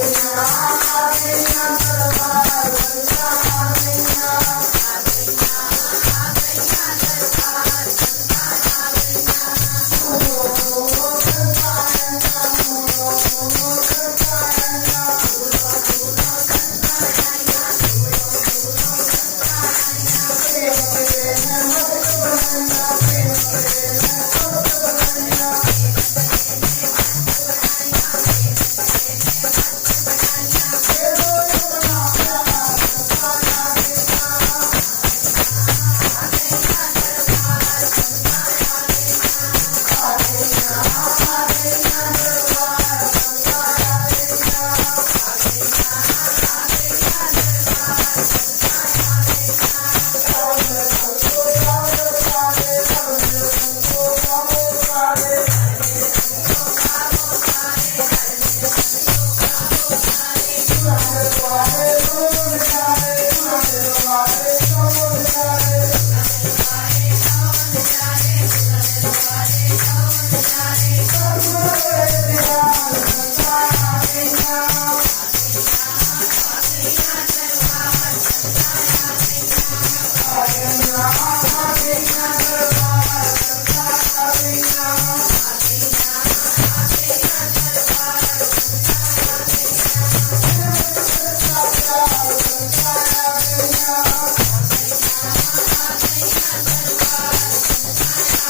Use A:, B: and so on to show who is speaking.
A: I'm not